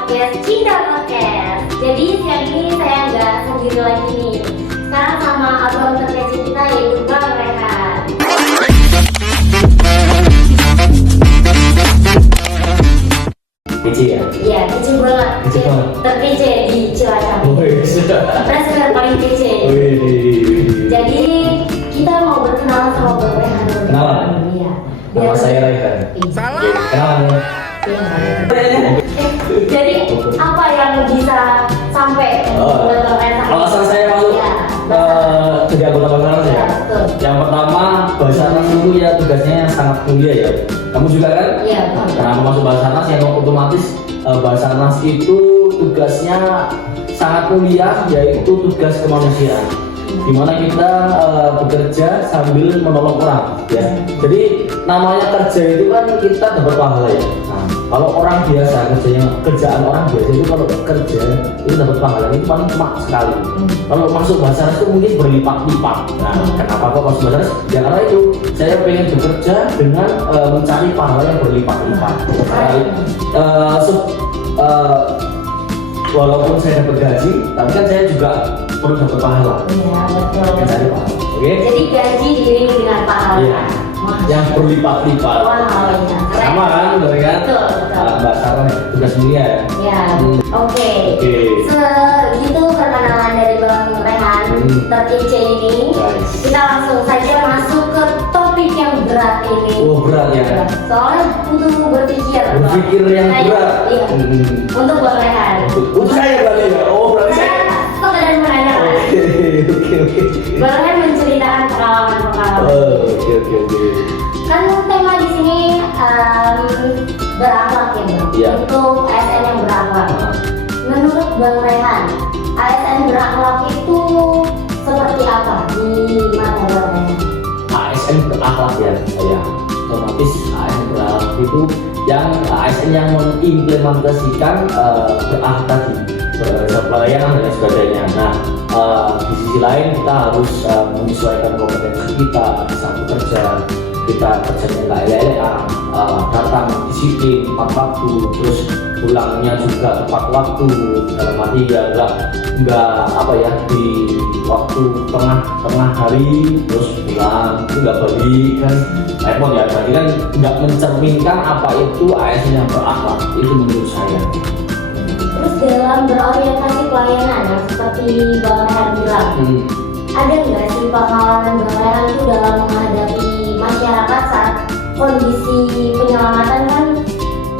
podcast Cinta Podcast. Jadi siang ini saya nggak sendiri lagi nih. Sekarang sama abang terkece kita yaitu Bang Rehan. Kece ya? Iya, kece banget. Kece banget. Terkece di Cilacap. Presiden paling kece. Jadi kita mau berkenalan sama Bang Rehan. Kenalan? Iya. Nama saya Rehan. Salah. Kenalan ya? Jadi apa yang bisa sampai buat Bang Rehan? Alasan saya masuk jadi anggota Basarnas ya? Betul. Yang pertama, Basarnas itu ya tugasnya sangat mulia ya. Kamu juga kan? Iya. Kenapa masuk Basarnas? Yang otomatis Basarnas itu tugasnya sangat mulia, yaitu tugas kemanusiaan. Dimana kita bekerja sambil menolong orang ya. Jadi namanya kerja itu kan kita dapat pahala ya. Nah, kalau orang biasa kerjaan orang biasa itu kalau kerja itu dapat pahala itu paling cuma sekali. Kalau masuk Basarnas itu mungkin berlipat-lipat. Nah, kenapa kok masuk Basarnas? Ya karena itu saya pengen bekerja dengan mencari pahala yang berlipat-lipat. Walaupun saya dapat gaji, tapi kan saya juga perlu dapat pahala. Iya, betul. Mencari pahala. Oke? Jadi gaji diiringi dengan pahala. Iya. Yang berlipat-lipat. Wow, iya. Sama kan, betul kan? Betul. Mbak Sarah nih, tugas mulia ya. Ya. Oke. Oke. Segitu perkenalan dari Bang Rehan terkece ini. Guys. Kita langsung saja masuk ke topik yang berat ini. Oh, berat ya. Soalnya butuh berpikir. Bang. Berpikir yang berat. Iya. Untuk Bang Rehan. Untuk saya berarti ya. Oh, berarti saya. Sekedar menanyakan. Oke. Bang Rehan menceritakan pengalaman-pengalaman. Oke. Kan tema di sini berakhlak ya Bang. Iya. Untuk ASN yang berakhlak. Menurut Bang Rehan, ASN berakhlak itu seperti apa di mata Bang Rehan? ASN berakhlak ya. Ya. Otomatis ASN berakhlak itu yang ASN yang mengimplementasikan berakhlak tadi, pelayanan dan sebagainya. Nah, di sisi lain kita harus menyesuaikan kompetensi kita di saat bekerja. Kita kerjanya nggak elek-elekan, datang disiplin tepat waktu, terus pulangnya juga tepat waktu. Dalam arti ya nggak apa ya, di waktu tengah hari terus pulang itu nggak balik kan repot ya. Berarti kan nggak mencerminkan apa itu ASN yang berakhlak, itu menurut saya. Terus dalam berorientasi pelayanan yang seperti Bang Rehan bilang, ada nggak sih pengalaman Bang Rehan itu dalam menghadapi masyarakat saat kondisi penyelamatan kan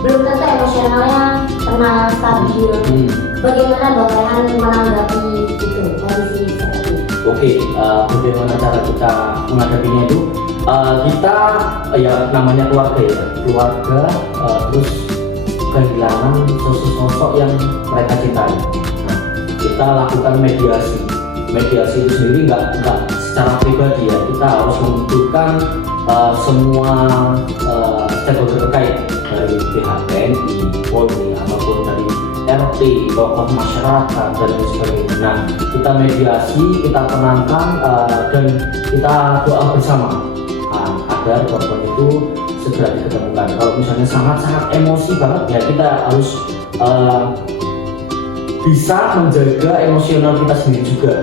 belum tentu emosionalnya pernah stabil. Bagaimana Bang Rehan menanggapi itu kondisi seperti itu? Oke, bagaimana cara kita menghadapinya itu? Kita ya namanya keluarga ya, terus kehilangan sosok-sosok yang mereka cintai. Nah, kita lakukan mediasi. Mediasi itu sendiri nggak secara pribadi ya, kita harus mengumpulkan semua stakeholder terkait dari pihak TNI, Polri, ataupun dari RT, tokoh masyarakat dan lain sebagainya. Nah, kita mediasi, kita tenangkan dan kita doa bersama agar korban itu segera diketemukan. Kalau misalnya sangat-sangat emosi banget ya, kita harus bisa menjaga emosional kita sendiri juga.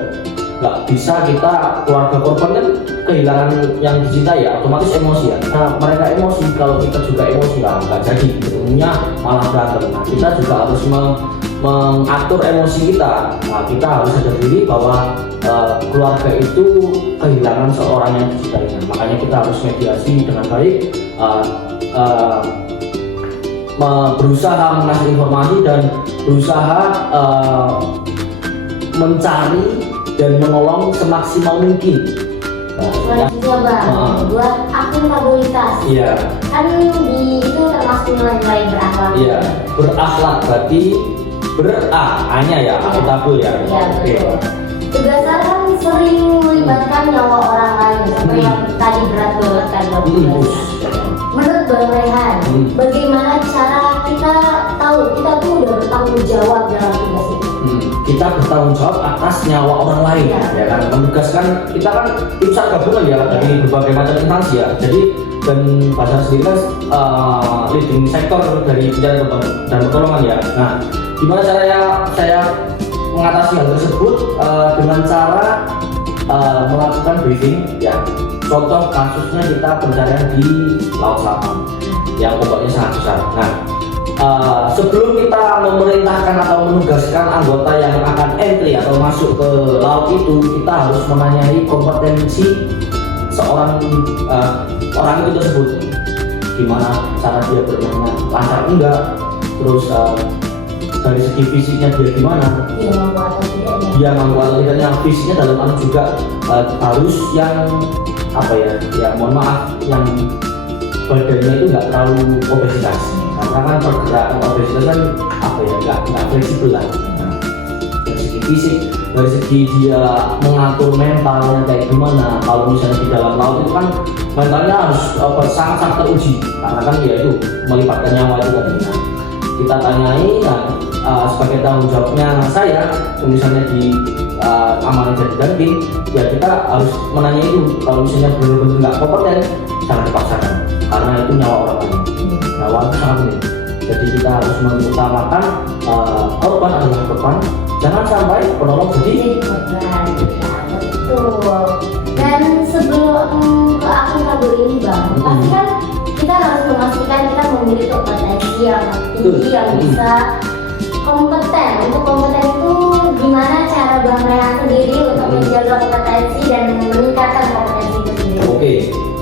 Nggak bisa kita, keluarga korban kan kehilangan yang dicintai ya, otomatis emosi ya. Nah, mereka emosi, kalau kita juga emosi lah nggak jadi, ketemunya malah berantem. Nah, kita juga harus mengatur emosi kita. Nah, kita harus sadar diri bahwa keluarga itu kehilangan seorang yang dicintainya. Makanya kita harus mediasi dengan baik, berusaha mengasih informasi dan berusaha mencari dan menolong semaksimal mungkin. Selanjutnya Bang, buat akuntabilitas. Iya. Kan di itu termasuk nilai-nilai berakhlak. Iya. Berakhlak berarti A-nya ya, akuntabel ya. Iya betul. Tugas kan sering melibatkan nyawa orang lain, seperti yang tadi berat banget kan Bang. Menurut Bang Rehan, bagaimana cara kita tahu kita tuh udah bertanggung jawab dalam tugas itu? Kita bertanggung jawab atas nyawa orang lain ya kan, menugaskan kita kan tim SAR gabungan ya dari berbagai macam instansi ya. Jadi dan Basarnas sendiri kan leading sektor dari pencarian dan pertolongan ya. Nah, gimana caranya saya mengatasi hal tersebut? Dengan cara melakukan briefing ya. Contoh kasusnya kita pencarian di Laut Selatan yang ombaknya sangat besar. Nah, sebelum kita memerintahkan atau menugaskan anggota yang akan entry atau masuk ke laut itu, kita harus menanyai kompetensi seorang orang itu tersebut. Gimana cara dia berenangnya, lancar enggak, terus dari segi fisiknya dia gimana, dia mampu atau tidaknya, fisiknya dalam arti juga harus yang apa ya mohon maaf, yang badannya itu nggak terlalu obesitas, karena kan pergerakan obesitas kan apa ya, nggak fleksibel lah. Dari segi fisik, dari segi dia mengatur mentalnya kayak gimana. Kalau misalnya di dalam laut itu kan mentalnya harus sangat teruji, karena kan dia itu melibatkan nyawa itu tadi. Nah, kita tanyai, sebagai tanggung jawabnya saya, misalnya di amalan jadi dandim, ya kita harus menanya itu. Kalau misalnya benar-benar nggak kompeten, jangan dipaksakan, karena itu nyawa orang lain. Nyawa itu sangat penting. Jadi kita harus mengutamakan korban adalah korban, jangan sampai penolong jadi korban. Ya, betul. Dan sebelum ke akhir kabel ini Bang, pasti kan kita harus memastikan kita memiliki kompetensi yang tinggi, yang bisa kompeten. Untuk kompeten itu gimana cara Bang Rehan sendiri untuk menjaga kompetensi dan meningkatkan kompetensi itu sendiri? Oke,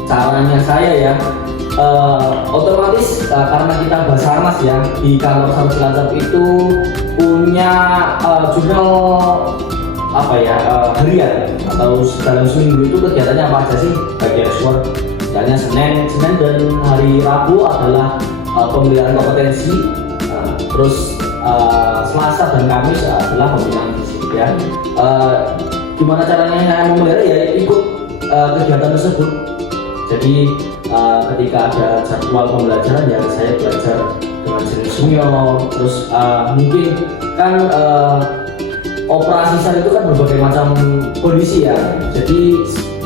caranya saya ya, otomatis karena kita Basarnas ya, di kantor Sar Cilacap itu punya jurnal apa ya, harian atau dalam seminggu itu kegiatannya apa aja sih bagi ekspor. Misalnya Senin dan hari Rabu adalah pemeliharaan kompetensi, terus Selasa dan Kamis adalah pembinaan fisik ya. Gimana caranya saya memelihara ya, ikut kegiatan tersebut. Jadi ketika ada jadwal pembelajaran ya saya belajar dengan senior. Terus mungkin kan operasi SAR itu kan berbagai macam kondisi ya. Jadi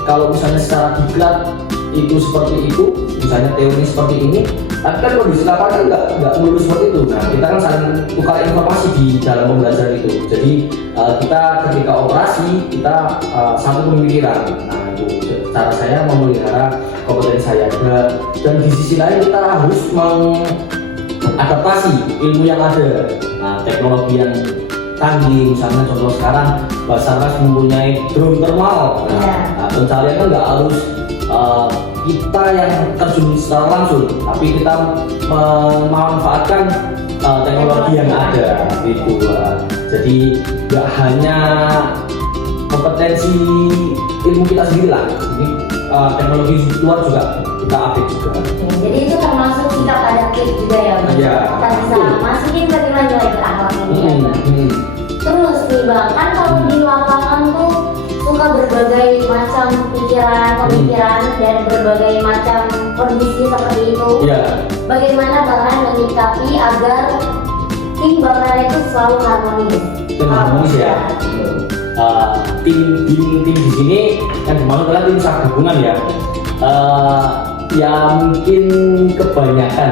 kalau misalnya secara diklat itu seperti itu, misalnya teori seperti ini, tapi kan kondisi lapangan nggak melulu seperti itu. Nah, kita kan saling tukar informasi di dalam pembelajaran itu. Jadi kita ketika operasi kita satu pemikiran. Nah, itu cara saya memelihara kompetensi saya. Dan di sisi lain kita harus mengadaptasi ilmu yang ada. Nah, teknologi yang canggih, misalnya contoh sekarang Basarnas mempunyai drone thermal. Nah, pencarian kan nggak harus kita yang terjun secara langsung, tapi kita memanfaatkan teknologi yang ada gitu. Jadi nggak hanya kompetensi ilmu kita sendiri lah, ini teknologi luar juga kita update juga. Jadi itu termasuk sikap adaptif juga ya Bang? Iya. Kita bisa masukin bagaimana nilai berakhlak ini. Terus nih Bang, kan kalau di lapangan tuh suka berbagai macam pemikiran dan berbagai macam kondisi seperti itu. Bagaimana Bang Rehan menyikapi agar tim Bang Rehan itu selalu harmonis? Tim harmonis ya. Tim di sini yang dimaksud adalah tim SAR gabungan ya. Ya mungkin kebanyakan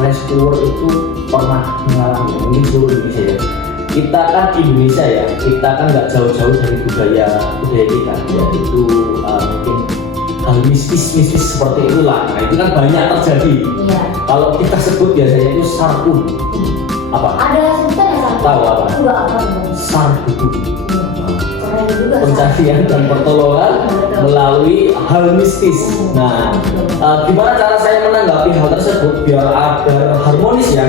rescuer itu pernah mengalami, mungkin seluruh Indonesia ya. Kita kan Indonesia ya, kita kan nggak jauh-jauh dari budaya kita, yaitu mungkin hal mistis seperti itulah. Nah itu kan banyak terjadi. Kalau kita sebut biasanya itu sarpun. Apa? Ada sebutan ya sarpun? Tahu apa? Enggak apa? Sarpun. Keren juga. Pencarian dan pertolongan melalui hal mistis. Nah, gimana cara saya menanggapi hal tersebut biar agar harmonis ya?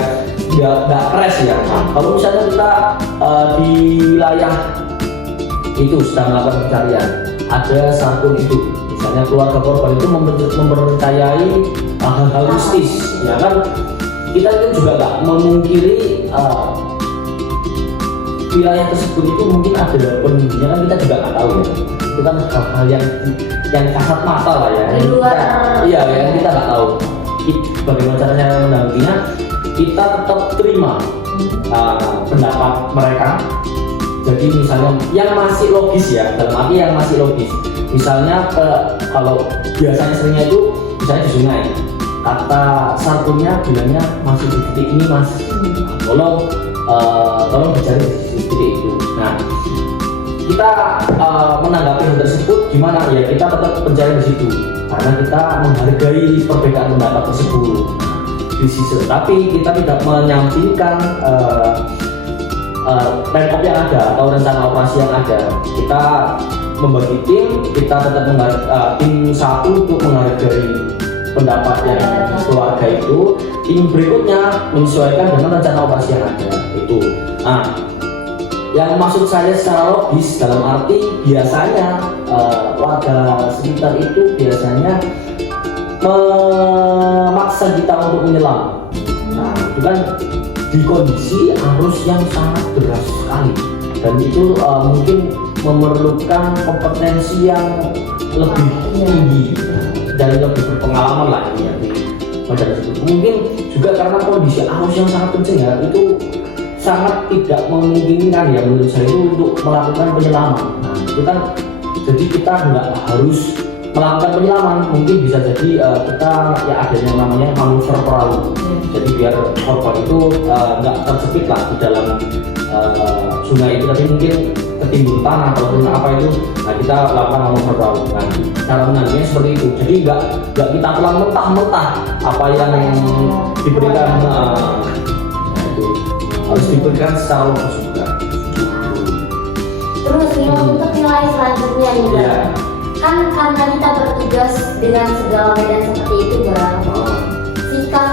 Nggak crash ya. Kalau misalnya kita di wilayah itu sedang melakukan pencarian, ada sarpun itu, misalnya keluarga korban itu mempercayai hal-hal mistis, ya kan? Kita itu juga nggak memungkiri wilayah tersebut itu mungkin ada penghuninya, kan kita juga nggak tahu ya. Itu kan hal-hal yang kasat mata lah ya. Yang kita nggak tahu. Bagaimana caranya mendampinginya? Kita tetap terima pendapat mereka. Jadi misalnya yang masih logis ya, dalam arti yang masih logis. Misalnya kalau biasanya seringnya itu misalnya di sungai, kata sarkunya bilangnya masih di titik ini mas, tolong dicari di titik itu. Nah kita menanggapi hal tersebut gimana ya, kita tetap mencari di situ karena kita menghargai perbedaan pendapat tersebut di sisi, tapi kita tidak menyampingkan plan op yang ada atau rencana operasi yang ada. Kita membagi tim, kita tetap tim satu untuk menghargai pendapat yang keluarga itu, tim berikutnya menyesuaikan dengan rencana operasi yang ada itu. Nah, yang maksud saya secara logis dalam arti biasanya warga sekitar itu biasanya memaksa kita untuk menyelam. Nah, itu kan di kondisi arus yang sangat deras sekali, dan itu mungkin memerlukan kompetensi yang lebih tinggi dan lebih berpengalaman lah ya di badan itu. Mungkin juga karena kondisi arus yang sangat kencang ya, itu sangat tidak memungkinkan ya menurut saya itu untuk melakukan penyelaman. Nah itu kan jadi kita nggak harus melakukan penyelaman, mungkin bisa jadi kita ya ada yang namanya manuver perahu. Jadi biar korban itu nggak terjepit lah di dalam sungai itu, tapi mungkin ketimbun tanah ataupun apa itu, nah kita lakukan manuver perahu. Nah cara menangannya seperti itu, jadi nggak kita telan mentah-mentah apa yang diberikan, itu harus diberikan secara logis juga. Terus untuk nilai selanjutnya nih Bang, kan karena kita bertugas dengan segala medan seperti itu Bang, sikap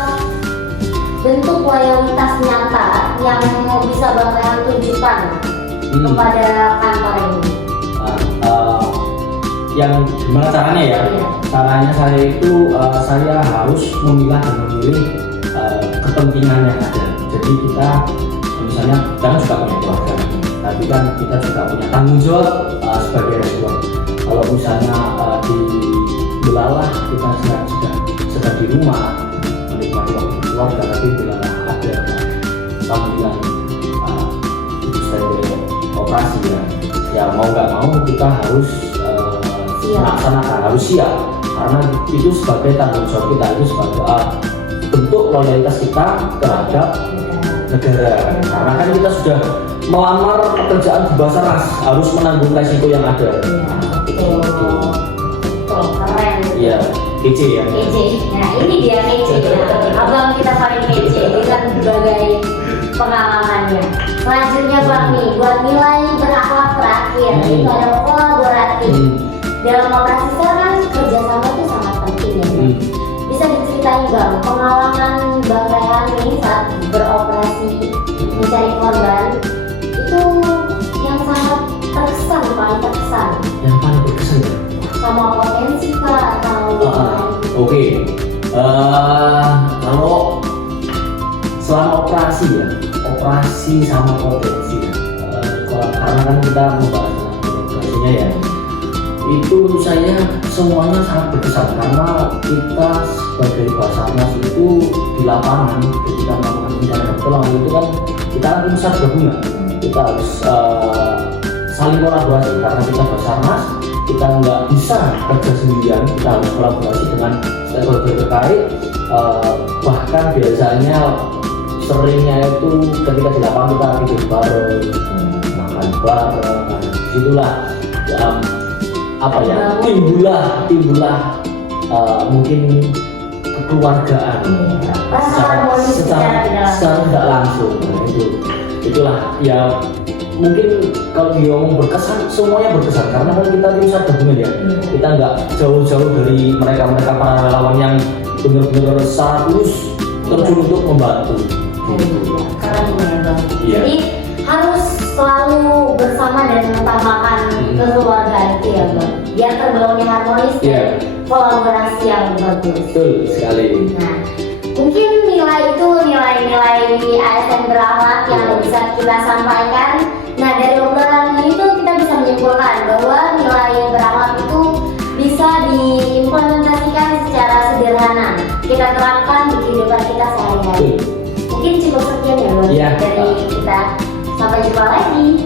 bentuk loyalitas nyata yang bisa Bang Rehan tunjukkan kepada kantor ini. Yang gimana caranya ya? Caranya saya itu saya harus memilah dan memilih kepentingan yang ada. Jadi kita misalnya kan juga punya keluarga, tapi kan kita juga punya tanggung jawab sebagai rescuer. Kalau misalnya di belalah kita sedang di rumah menikmati waktu keluarga, tapi belalah ada panggilan operasi ya mau nggak mau kita harus melaksanakan, harus siap, karena itu sebagai tanggung jawab kita, itu sebagai bentuk loyalitas kita terhadap negara. Karena kan kita sudah melamar pekerjaan di Basarnas, harus menanggung resiko yang ada. Keren. Iya, kece ya. Kece. Nah ini dia kece. Abang kita paling kece dengan berbagai pengalamannya. Selanjutnya Bang nih, buat nilai berakhlak terakhir, itu ada kolaboratif. Dalam operasi kan kerjasama itu sangat penting ya. Bisa diceritain Bang, pengalaman Bang Rehan ini saat beroperasi mencari korban itu yang sangat terkesan, paling terkesan. Yang paling berkesan ya? Sama potensi kah atau Oke. Kalau selama operasi ya, operasi sama potensi ya. Karena kan kita membahas operasinya ya, itu menurut saya semuanya sangat berkesan karena kita sebagai Basarnas itu di lapangan ketika melakukan pencarian pertolongan itu kan kita kan tim SAR gabungan, kita harus saling kolaborasi karena kita Basarnas, kita nggak bisa kerja sendirian, kita harus kolaborasi dengan stakeholder terkait. Bahkan biasanya seringnya itu ketika di lapangan kita tidur bareng, makan bareng, disitulah apa ya, timbullah mungkin kekeluargaan secara tidak langsung. Nah, itulah ya, mungkin kalau diomong berkesan, semuanya berkesan karena kan kita tim SAR gabungan ya, kita nggak jauh-jauh dari mereka para relawan yang benar-benar secara tulus terjun untuk membantu. Keren ya Bang. Iya. Jadi harus selalu bersama dan mengutamakan kekeluargaan itu ya Bang, biar terbangunnya harmonis dan kolaborasi yang bagus. Betul sekali. Nah, mungkin nilai itu nilai-nilai ASN berakhlak yang bisa kita sampaikan. Nah dari obrolan ini tuh kita bisa menyimpulkan bahwa nilai berakhlak itu bisa diimplementasikan secara sederhana, kita terapkan di kehidupan kita sehari-hari. Mungkin cukup sekian ya Bang dari kita. Sampai jumpa lagi.